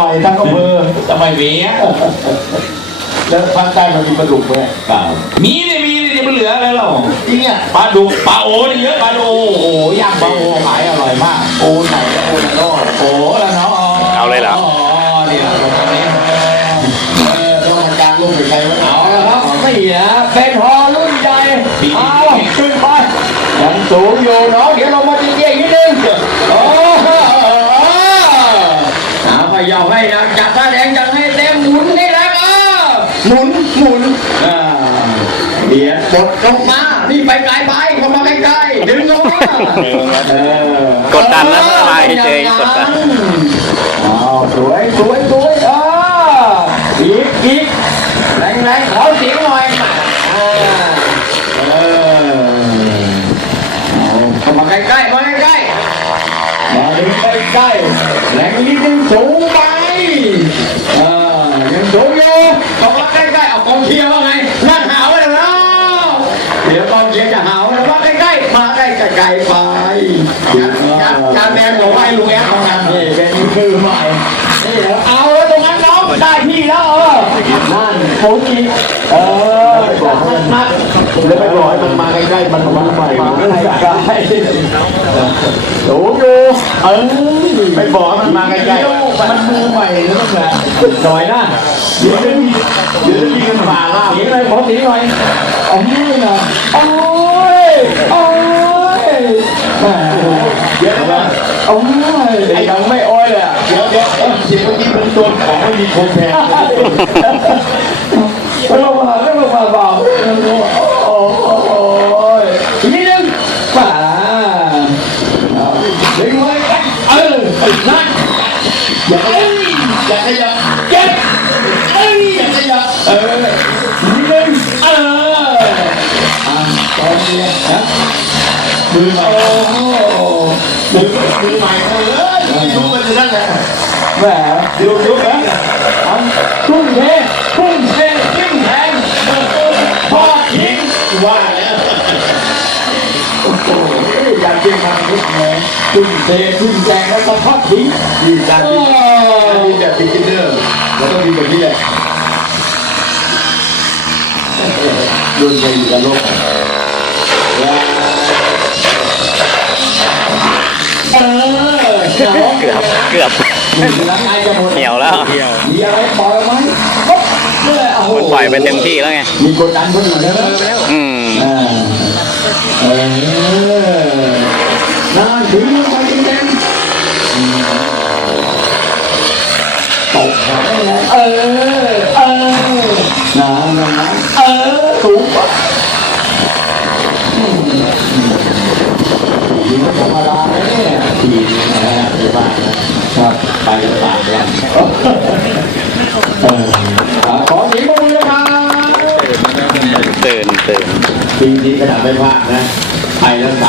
ร่อยทั้งอำเภอทำไมมีอะแล้วภาคใต้มันมีปลาดุกไหมเปล่ามีนี่มีนี่มันเหลืออะไรหรอจริงอะปลาดุกปลาโอนี่เยอะปลาโอโอ้โหย่างปลาโอขายอร่อยมากโอ้ไหนโอ้ไหนรอดโอ้แล้วเนาะเอาเลยเหรออ๋อนี่แหละตรงนี้เออต้องมากลางลูกเป็นใครวะเอาเอาละละคครัรับบไม่นะเป็นฮอรุ่นใหญ่เอาขึ้นไปยังสูงอยู่เนาะเดี๋ยวเรามาตีเย่นิดนึงโอ้โหเอาไปยาวให้นะจับตาแดงจับให้เต็มหมุนนี่แหละเออ หมุนหมุนอ่าเดี๋ยวกดลงมานี่ไปไกลไปเข้ามาใกล้ๆดึงลงมาเออกดดันนะลายเจกดดันอ้าวสวยสวยสวยเอออีกอีกแรงแรงขอเสียงหน่อยอ่าเออเอาเข้ามาใกล้ๆมาใกล้ๆมาดึงใกล้ๆแรงนิดนึงสูงไปเออ ยังสูงอยู่ามาใกล้ๆเอากองเชียร์ว่าไงนั่นหาวเลยนะเดี๋ยวกองเชียร์จะหาวแล้วมาใกล้ๆมาใกล้ๆไกลไปจานจาแดงบอกว่าให้ลุงแอ๊ดทำงานนี่เป็นคือใหม่นี่เอาแล้ว ได้ที่แล้วเออนั่นโคกิเออบอกให้มันนักแล้วไปบอกให้มันมาใกล้ๆมันมาใหม่มาใกล้ๆสูงอยู่เออไปบอกให้มันมาใกล้ๆมันมือใหม่แล้วต้องแบบหน่อยนะเดี๋ยวจะมีเดี๋ยวจะมีกันฝ่าล่าสีอะไรขอสีหน่อยเอามือหน่อยโอ้ยโอ้ยเดี๋ยวนะโอ้ยไอ้ยัง อะเดี๋ยวเสียงเมื่อกี้เป็นตัวของไม่มีโคมแพงแล้วลงมาแล้วลงมาเบาโอ้โหโอ้ยอีกนิดนึงป่าเดึงไว้เออนั่นอย่าขยับอย่าขยับเก็บเอ้ยอย่าขยับเออนิดนึงเอออะตอนนี้นะมือใหม่มือมือใหม่เลย แหมดูดูนะทำทุ่มเททุ่มเททิ้งแทงพอทิ้งว่าแล้วโอ้โหอยากกินมันทุกแม่ขึ้นเทขึ้นแจงแล้วก็ทอดทิ้งดีการดีดีแบบบิ๊กเดอร์เราต้องดีแบบนี้แหละรุ่นไปอยู่กับโลกเออเกือบเกือบ เกือบแล้วเหี่ยวแล้วมีอะไรปล่อยไหมมันปล่อยไปเต็มที่แล้วไง มีกดดันคนอื่นแล้วอืมอ่าน่าถึงไปจริงๆตกแขนเลยเออ เออน้ำน้ำเออสูงกว่าทีนี้ธรรมดาเนี่ย ทีนี้นะฮะที่บ้านนะครับไปลำบากแล้วเอออะขอเสียงปรบมือนะครับตื่นตื่นจริงๆขนาดไม่พลาดนะไปรักษา